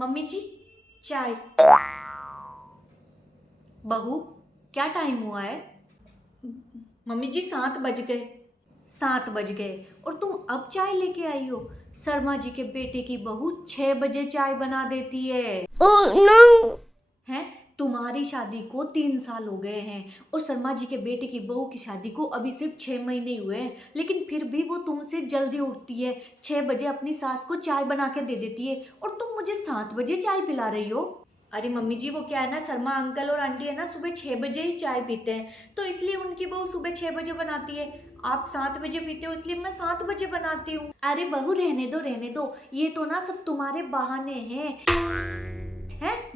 Mummy जी, चाय। बहू, क्या टाइम हुआ है? मम्मी जी, 7 बज गए। 7 बज गए और तुम अब चाय लेके आई हो? शर्मा जी के बेटे की बहू 6 बजे चाय बना देती है। Oh no! हैं? तुम्हारी शादी को 3 साल हो गए हैं और शर्मा जी के बेटे की बहू की शादी को अभी सिर्फ 6 महीने हुए हैं, लेकिन फिर भी वो तुमसे जल्दी उठती है। 6 बजे अपनी सास को चाय बना के दे देती है और तुम मुझे 7 बजे चाय पिला रही हो। अरे मम्मी जी, वो क्या है ना, शर्मा अंकल और आंटी है ना, सुबह 6 बजे ही चाय पीते हैं, तो इसलिए उनकी बहू सुबह 6 बजे बनाती है। आप 7 बजे पीते हो, इसलिए मैं 7 बजे बनाती हूँ। अरे बहू, रहने दो रहने दो, ये तो ना सब तुम्हारे बहाने हैं।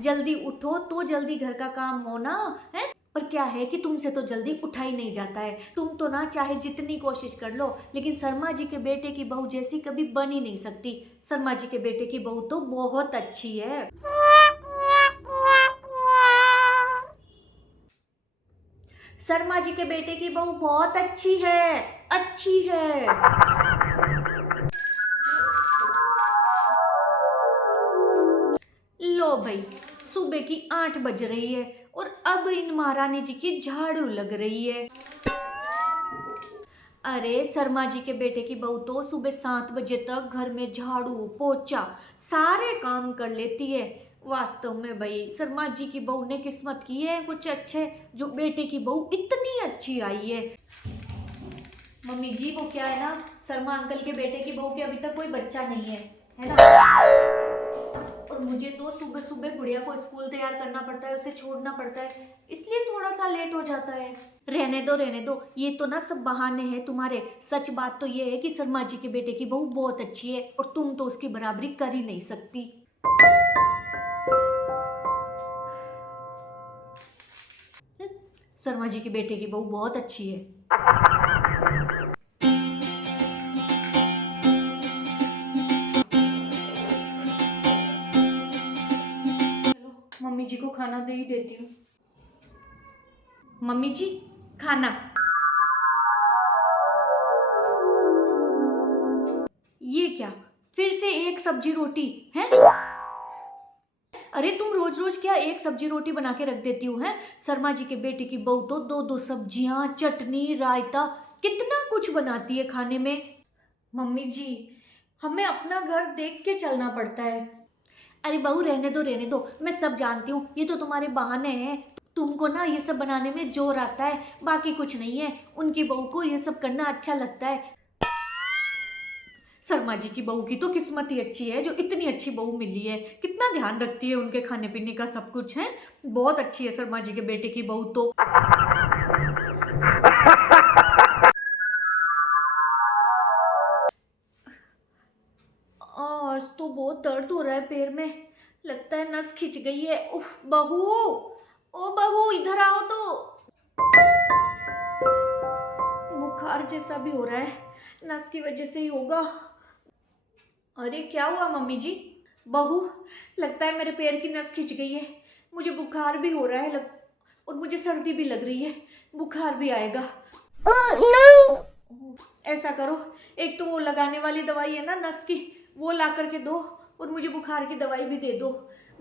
जल्दी उठो तो जल्दी घर का काम हो ना। है, पर क्या है कि तुमसे तो जल्दी उठा ही नहीं जाता है। तुम तो ना चाहे जितनी कोशिश कर लो, लेकिन शर्मा जी के बेटे की बहू जैसी कभी बन ही नहीं सकती। शर्मा जी के बेटे की बहू तो बहुत अच्छी है। शर्मा जी के बेटे की बहू बहुत अच्छी है, अच्छी है। लो भाई, सुबह की 8 बज रही है और अब इन महारानी जी की झाड़ू लग रही है। अरे शर्मा जी के बेटे की बहू तो सुबह 7 बजे तक घर में झाड़ू पोछा सारे काम कर लेती है। वास्तव में भाई, शर्मा जी की बहू ने किस्मत की है कुछ अच्छे, जो बेटे की बहू इतनी अच्छी आई है। मम्मी जी, वो क्या है ना, शर्मा अंकल के बेटे की बहू के अभी तक कोई बच्चा नहीं है ना, और मुझे तो सुबह सुबह गुड़िया को स्कूल तैयार करना पड़ता है, उसे छोड़ना पड़ता है, इसलिए थोड़ा सा लेट हो जाता है। रहने दो रहने दो, ये तो ना सब बहाने हैं तुम्हारे। सच बात तो ये है कि शर्मा जी के बेटे की बहू बहुत अच्छी है और तुम तो उसकी बराबरी कर ही नहीं सकती। शर्मा जी के बेटे की बहू बहुत अच्छी है। चलो मम्मी जी को खाना दे ही देती हूँ। मम्मी जी, खाना। ये क्या, फिर से एक सब्जी रोटी है? अरे तुम रोज रोज क्या एक सब्जी रोटी बना के रख देती हो? हैं, शर्मा जी के बेटे की बहू तो दो दो सब्जियां, चटनी, रायता, कितना कुछ बनाती है खाने में। मम्मी जी, हमें अपना घर देख के चलना पड़ता है। अरे बहू, रहने दो, मैं सब जानती हूँ, ये तो तुम्हारे बहाने हैं। तुमको ना ये सब बनाने में जोर आता है, बाकी कुछ नहीं है। उनकी बहू को ये सब करना अच्छा लगता है। शर्मा जी की बहू की तो किस्मत ही अच्छी है जो इतनी अच्छी बहू मिली है। कितना ध्यान रखती है उनके खाने पीने का, सब कुछ है। बहुत अच्छी है शर्मा जी के बेटे की बहू तो। आज तो बहुत दर्द हो रहा है पैर में, लगता है नस खिंच गई है। उफ बहू, ओ बहू, इधर आओ तो। बुखार जैसा भी हो रहा है, नस की वजह से ही होगा। अरे क्या हुआ मम्मी जी? बहू, लगता है मेरे पैर की नस खिंच गई है। मुझे बुखार भी हो रहा है और मुझे सर्दी भी लग रही है, बुखार भी आएगा। Oh no! ऐसा करो, एक तो वो लगाने वाली दवाई है ना नस की, वो ला करके दो और मुझे बुखार की दवाई भी दे दो।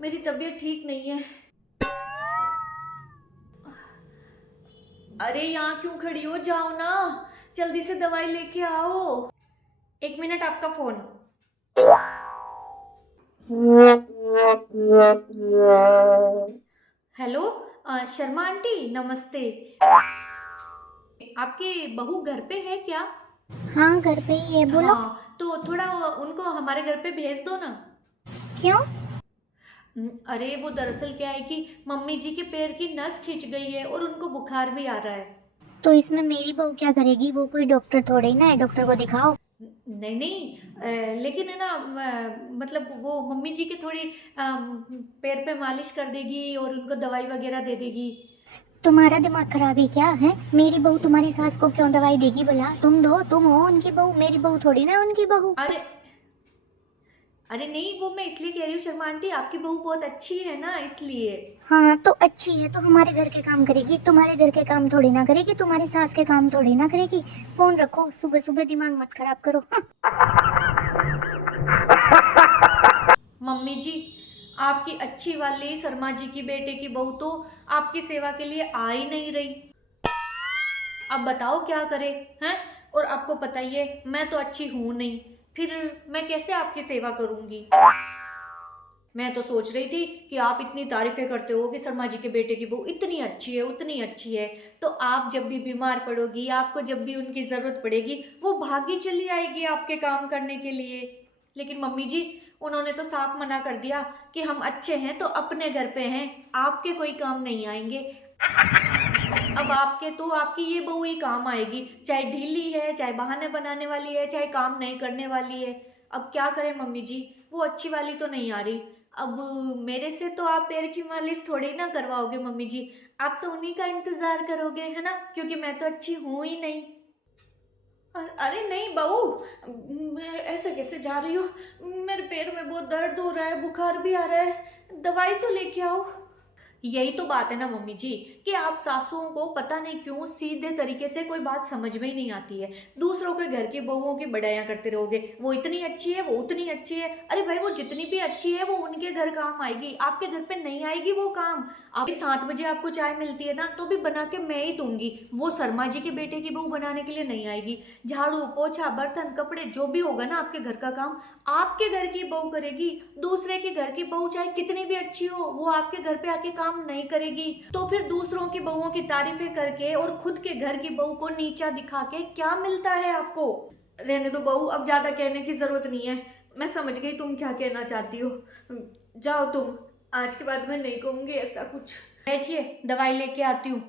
मेरी तबीयत ठीक नहीं है। अरे यहाँ क्यों खड़ी हो, जाओ ना, जल्दी से दवाई लेके आओ। 1 मिनट, आपका फोन। हेलो, शर्मा आंटी, नमस्ते। आपकी बहू घर पे है क्या? हाँ, घर पे ही है, बोलो। हाँ, तो थोड़ा उनको हमारे घर पे भेज दो ना। क्यों? अरे वो दरअसल क्या है कि मम्मी जी के पैर की नस खिंच गई है और उनको बुखार भी आ रहा है। तो इसमें मेरी बहू क्या करेगी? वो कोई डॉक्टर थोड़े ही ना है, डॉक्टर को दिखाओ। नहीं नहीं, लेकिन है ना, मतलब वो मम्मी जी के थोड़ी पैर पे मालिश कर देगी और उनको दवाई वगैरह दे देगी। तुम्हारा दिमाग खराब है क्या है? मेरी बहू तुम्हारी सास को क्यों दवाई देगी भला? तुम हो उनकी बहू, मेरी बहू थोड़ी ना है उनकी बहू। अरे अरे नहीं, वो मैं इसलिए कह रही हूँ शर्मा आंटी, आपकी बहू बहुत अच्छी है ना, इसलिए। हाँ तो अच्छी है तो हमारे घर के काम करेगी, तुम्हारे घर के काम थोड़ी ना करेगी, तुम्हारी सास के काम थोड़ी ना करेगी। फोन रखो, सुबह सुबह दिमाग मत खराब करो। हाँ। मम्मी जी, आपकी अच्छी वाली शर्मा जी की बेटे की बहू तो आपकी सेवा के लिए आ ही नहीं रही। अब बताओ क्या करे हैं। और आपको पता ही है मैं तो अच्छी हूं नहीं, फिर मैं कैसे आपकी सेवा करूंगी। मैं तो सोच रही थी कि आप इतनी तारीफें करते हो कि शर्मा जी के बेटे की बहू इतनी अच्छी है उतनी अच्छी है, तो आप जब भी बीमार पड़ोगी, आपको जब भी उनकी जरूरत पड़ेगी, वो भागी चली आएगी आपके काम करने के लिए। लेकिन मम्मी जी, उन्होंने तो साफ मना कर दिया कि हम अच्छे हैं तो अपने घर पे हैं, आपके कोई काम नहीं आएंगे। अब आपके तो आपकी ये बहू ही काम आएगी, चाहे ढीली है, चाहे बहाने बनाने वाली है, चाहे काम नहीं करने वाली है। अब क्या करें मम्मी जी, वो अच्छी वाली तो नहीं आ रही। अब मेरे से तो आप पैर की मालिश थोड़ी ना करवाओगे मम्मी जी, आप तो उन्हीं का इंतजार करोगे है ना, क्योंकि मैं तो अच्छी हूं ही नहीं। अरे नहीं बहू, ऐसे कैसे जा रही हो। मेरे पैर में बहुत दर्द हो रहा है, बुखार भी आ रहा है, दवाई तो लेके आओ। यही तो बात है ना मम्मी जी, कि आप सासुओं को पता नहीं क्यों सीधे तरीके से कोई बात समझ में ही नहीं आती है। दूसरों के घर की बहुओं की बड़ाइयां करते रहोगे, वो इतनी अच्छी है, वो उतनी अच्छी है। अरे भाई, वो जितनी भी अच्छी है वो उनके घर काम आएगी, आपके घर पे नहीं आएगी वो काम। आप 7 बजे आपको चाय मिलती है ना, तो भी बना के मैं ही दूंगी, वो शर्मा जी के बेटे की बहू बनाने के लिए नहीं आएगी। झाड़ू पोछा बर्तन कपड़े जो भी होगा ना आपके घर का काम, आपके घर की बहू करेगी। दूसरे के घर की बहू चाहे कितनी भी अच्छी हो, वो आपके घर पे आके काम नहीं करेगी। तो फिर दूसरों की बहुओं की तारीफें करके और खुद के घर की बहू को नीचा दिखा के क्या मिलता है आपको। रहने दो बहू, अब ज्यादा कहने की जरूरत नहीं है, मैं समझ गई तुम क्या कहना चाहती हो। जाओ तुम, आज के बाद मैं नहीं कहूंगी ऐसा कुछ। बैठिए, दवाई लेके आती हूँ।